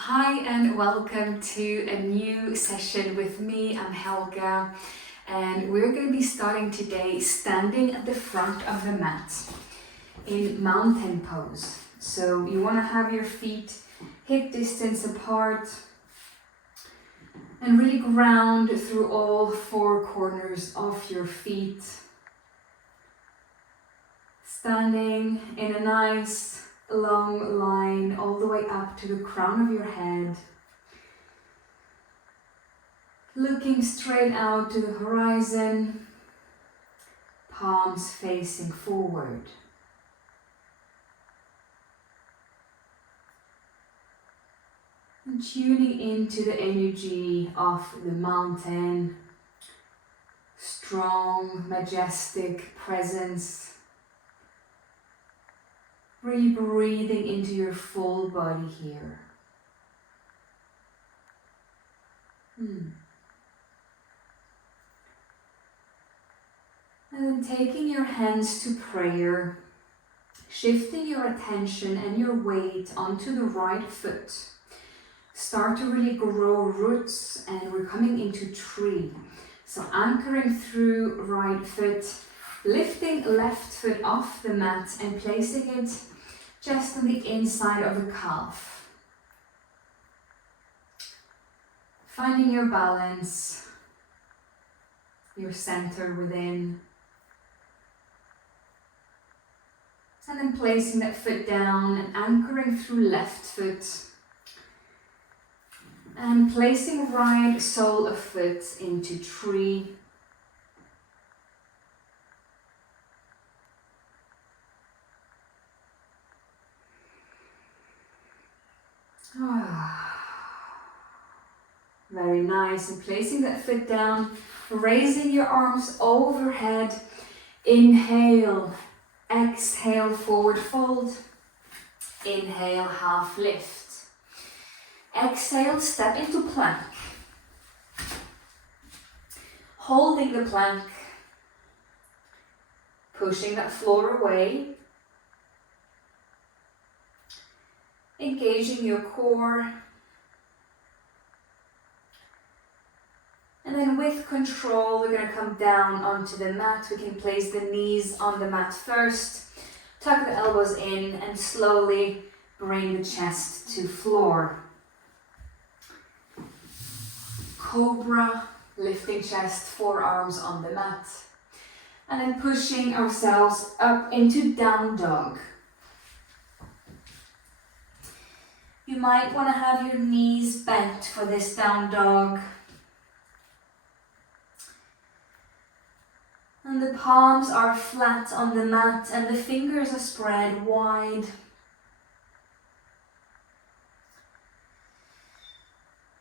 Hi and welcome to a new session with me. I'm Helga and we're going to be starting today standing at the front of the mat in mountain pose. So you want to have your feet hip distance apart and really ground through all four corners of your feet. Standing in a nice long line all the way up to the crown of your head. Looking straight out to the horizon, palms facing forward. And tuning into the energy of the mountain, strong, majestic presence. Really breathing into your full body here. And then taking your hands to prayer, shifting your attention and your weight onto the right foot. Start to really grow roots and we're coming into tree. So anchoring through right foot, lifting left foot off the mat and placing it just on the inside of the calf. Finding your balance, your center within. And then placing that foot down and anchoring through left foot. And placing right sole of foot into tree. Very nice. And placing that foot down, raising your arms overhead. Inhale, exhale, forward fold. Inhale, half lift. Exhale, step into plank. Holding the plank, pushing that floor away. Engaging your core. And then with control, we're going to come down onto the mat. We can place the knees on the mat first. Tuck the elbows in and slowly bring the chest to floor. Cobra, lifting chest, forearms on the mat. And then pushing ourselves up into down dog. You might want to have your knees bent for this down dog. And the palms are flat on the mat and the fingers are spread wide.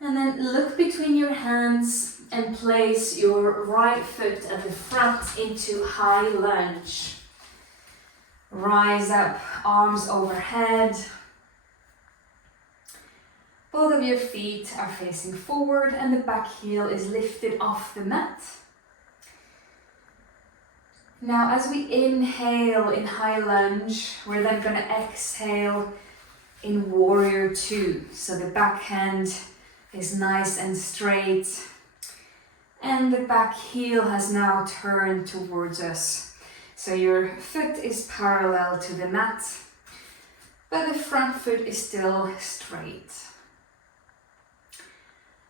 And then look between your hands and place your right foot at the front into high lunge. Rise up, arms overhead. Both of your feet are facing forward and the back heel is lifted off the mat. Now as we inhale in high lunge, we're then going to exhale in warrior two. So the back hand is nice and straight and the back heel has now turned towards us. So your foot is parallel to the mat, but the front foot is still straight.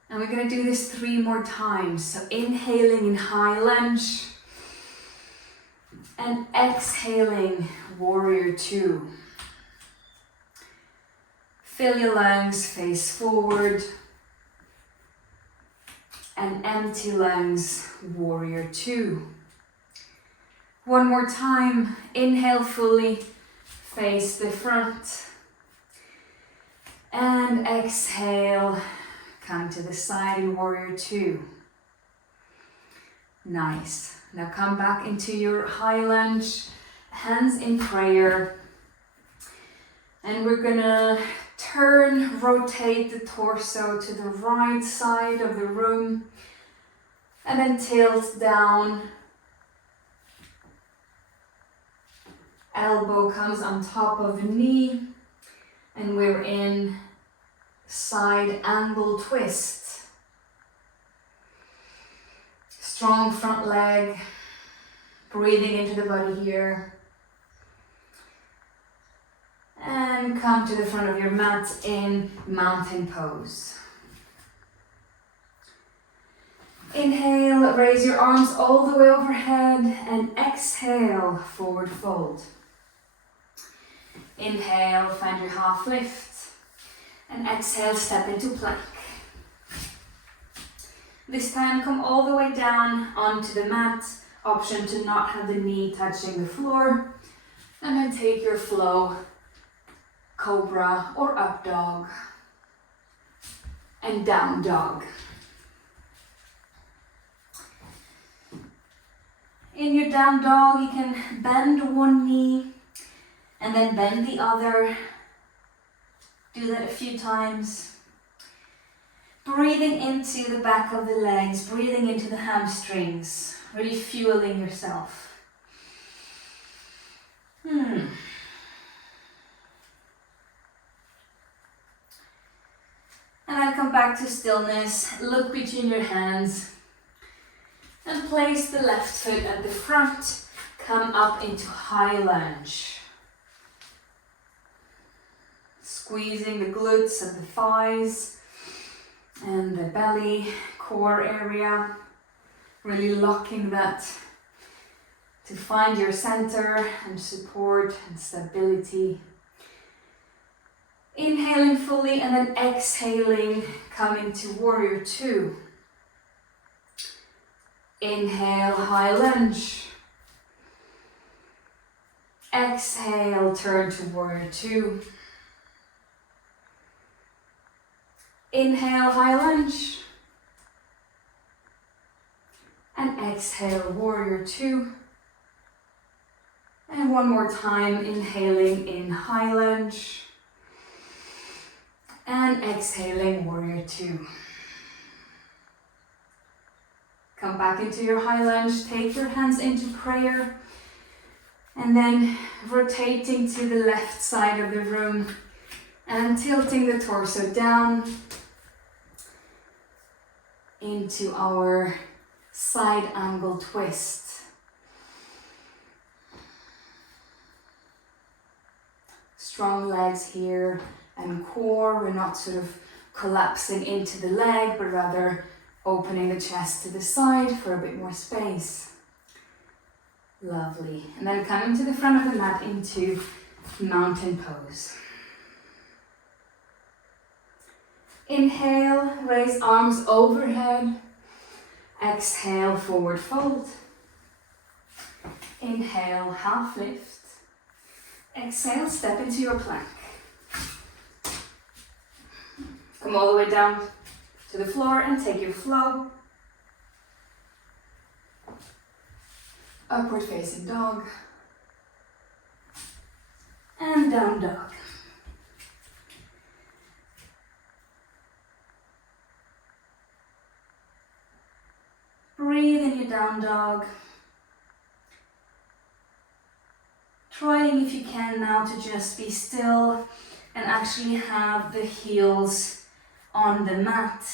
And we're going to do this 3 more times. So inhaling in high lunge and exhaling warrior two. Fill your lungs, face forward. And empty lungs, warrior two. 1 more time, inhale fully, face the front. And exhale, come to the side in warrior two. Nice. Now come back into your high lunge, hands in prayer. And we're gonna rotate the torso to the right side of the room. And then tilt down. Elbow comes on top of the knee. And we're in side angle twist. Strong front leg, breathing into the body here. And come to the front of your mat in mountain pose. Inhale, raise your arms all the way overhead and exhale, forward fold. Inhale, find your half lift and exhale, step into plank. This time come all the way down onto the mat, option to not have the knee touching the floor, and then take your flow, cobra or up dog and down dog. In your down dog, you can bend one knee and then bend the other. Do that a few times. Breathing into the back of the legs, breathing into the hamstrings, really fueling yourself. And then come back to stillness, look between your hands. And place the left foot at the front, come up into high lunge. Squeezing the glutes and the thighs and the belly, core area. Really locking that to find your center and support and stability. Inhaling fully and then exhaling, coming to warrior two. Inhale, high lunge. Exhale, turn to warrior two. Inhale, high lunge. And exhale, warrior two. And one more time, inhaling in high lunge. And exhaling, warrior two. Come back into your high lunge, take your hands into prayer, and then rotating to the left side of the room and tilting the torso down into our side angle twist. Strong legs here and core. We're not sort of collapsing into the leg, but rather opening the chest to the side for a bit more space. Lovely. And then coming to the front of the mat into mountain pose. Inhale, raise arms overhead. Exhale, forward fold. Inhale, half lift. Exhale, step into your plank. Come all the way down to the floor and take your flow. Upward facing dog. And down dog. Breathe in your down dog. Trying, if you can now, to just be still and actually have the heels on the mat.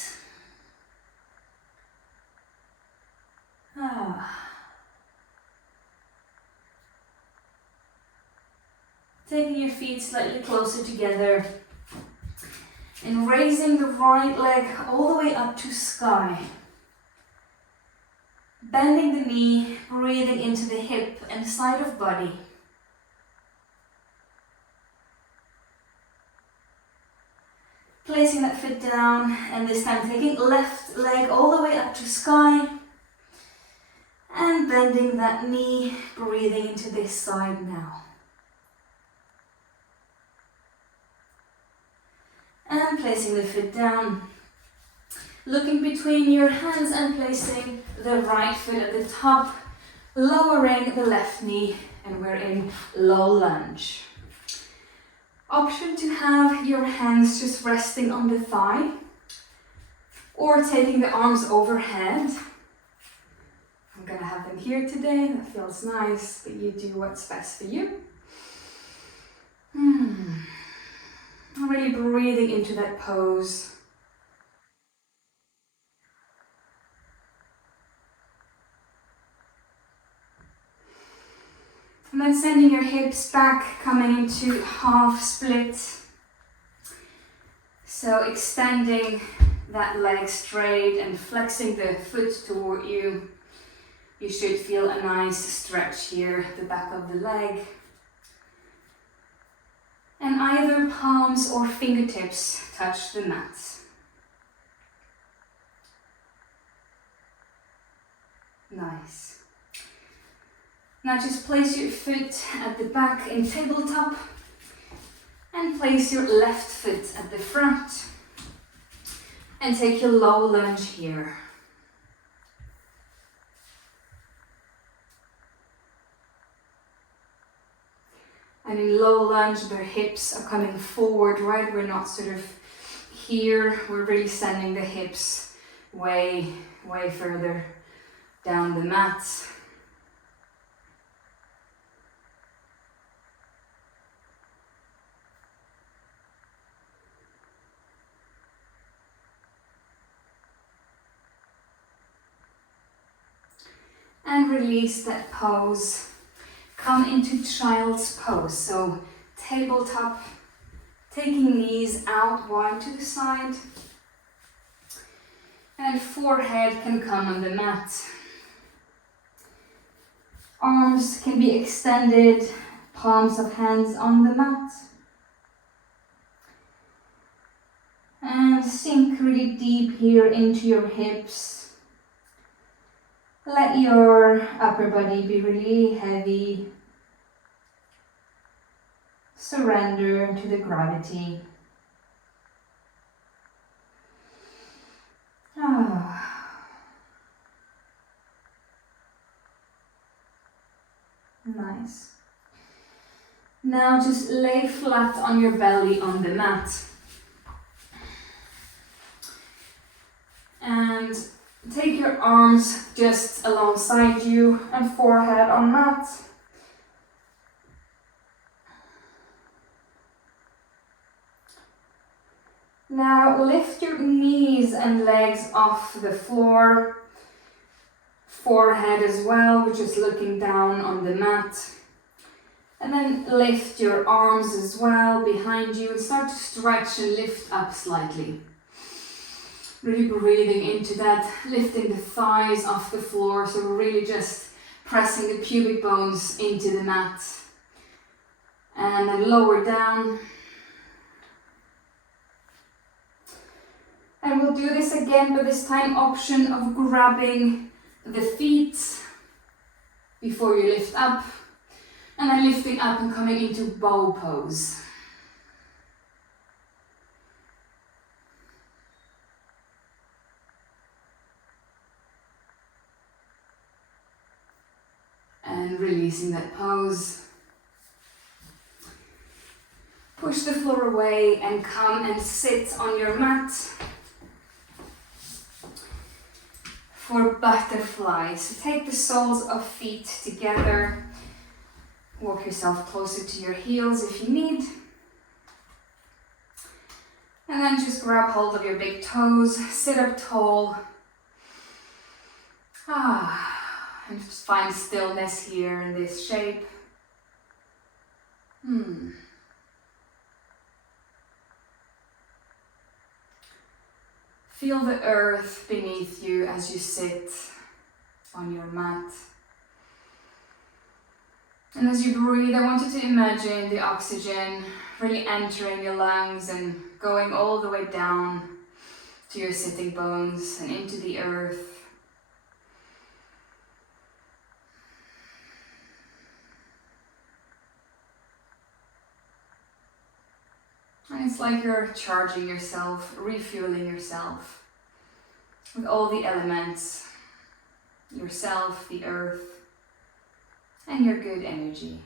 Taking your feet slightly closer together and raising the right leg all the way up to sky. Bending the knee, breathing into the hip and side of body. Placing that foot down, and this time taking left leg all the way up to sky. And bending that knee, breathing into this side now. And placing the foot down. Looking between your hands and placing the right foot at the top, lowering the left knee, and we're in low lunge. Option to have your hands just resting on the thigh or taking the arms overhead. I'm gonna have them here today, that feels nice, but you do what's best for you. Really breathing into that pose. And then sending your hips back, coming into half split. So extending that leg straight and flexing the foot toward you. You should feel a nice stretch here, the back of the leg. And either palms or fingertips touch the mat. Nice. Now just place your foot at the back in tabletop and place your left foot at the front and take your low lunge here. And in low lunge, the hips are coming forward, right? We're not sort of here. We're really sending the hips way further down the mat. And release that pose. Come into child's pose. So tabletop, taking knees out wide to the side. And forehead can come on the mat. Arms can be extended, palms of hands on the mat. And sink really deep here into your hips. Let your upper body be really heavy. Surrender to the gravity. Nice. Now just lay flat on your belly on the mat. And take your arms just alongside you and forehead on mat. Now lift your knees and legs off the floor. Forehead as well, which is looking down on the mat. And then lift your arms as well behind you and start to stretch and lift up slightly. Really breathing into that, lifting the thighs off the floor, so we're really just pressing the pubic bones into the mat. And then lower down. And we'll do this again, but this time option of grabbing the feet before you lift up. And then lifting up and coming into bow pose. And releasing that pose. Push the floor away and come and sit on your mat for butterfly. So take the soles of feet together. Walk yourself closer to your heels if you need. And then just grab hold of your big toes, sit up tall. And just find stillness here in this shape. Feel the earth beneath you as you sit on your mat. And as you breathe, I want you to imagine the oxygen really entering your lungs and going all the way down to your sitting bones and into the earth. And it's like you're charging yourself, refueling yourself with all the elements, yourself, the earth, and your good energy.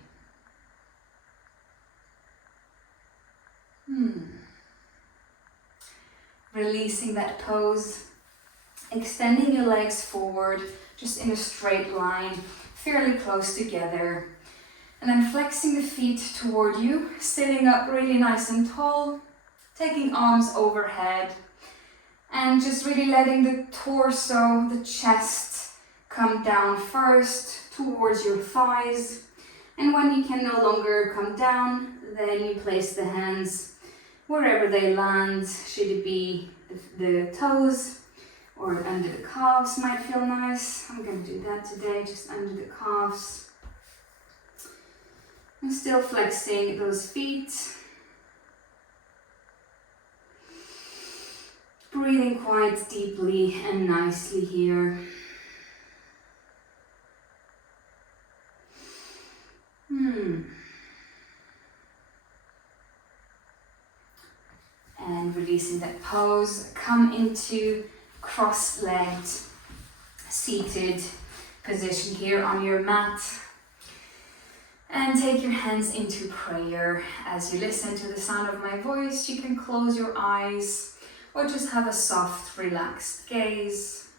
Releasing that pose, extending your legs forward, just in a straight line, fairly close together. And then flexing the feet toward you, sitting up really nice and tall. taking arms overhead and just really letting the torso, the chest come down first towards your thighs. And when you can no longer come down, then you place the hands wherever they land. Should it be the toes or under the calves might feel nice. I'm going to do that today, just under the calves. I'm still flexing those feet. Breathing quite deeply and nicely here. And releasing that pose, come into cross-legged, seated position here on your mat. And take your hands into prayer. As you listen to the sound of my voice, you can close your eyes or just have a soft, relaxed gaze.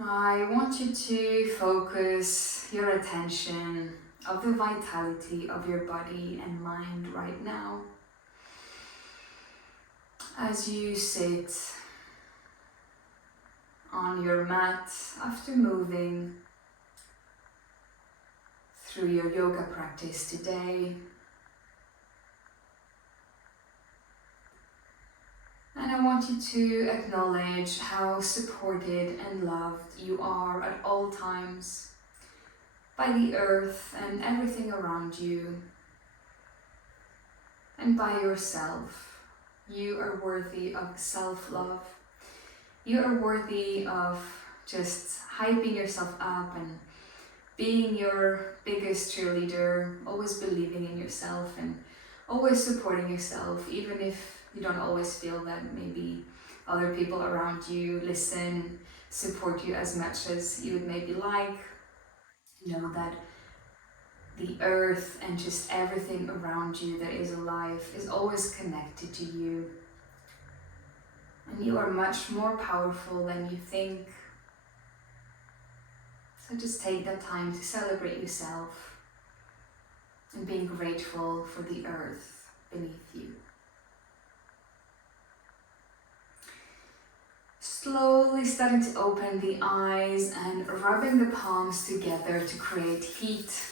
I want you to focus your attention of the vitality of your body and mind right now. As you sit on your mat after moving through your yoga practice today. And I want you to acknowledge how supported and loved you are at all times by the earth and everything around you, and by yourself. You are worthy of self-love. You are worthy of just hyping yourself up and being your biggest cheerleader, always believing in yourself and always supporting yourself, even if you don't always feel that maybe other people around you listen and support you as much as you would maybe like. Know that the earth and just everything around you that is alive is always connected to you. And you are much more powerful than you think. So just take that time to celebrate yourself and being grateful for the earth beneath you. Slowly starting to open the eyes and rubbing the palms together to create heat.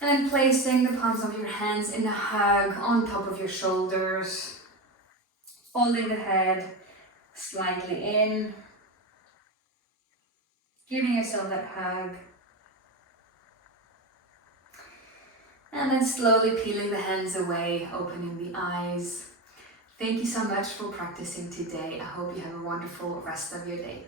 And then placing the palms of your hands in a hug on top of your shoulders. Folding the head slightly in. Giving yourself that hug. And then slowly peeling the hands away, opening the eyes. Thank you so much for practicing today. I hope you have a wonderful rest of your day.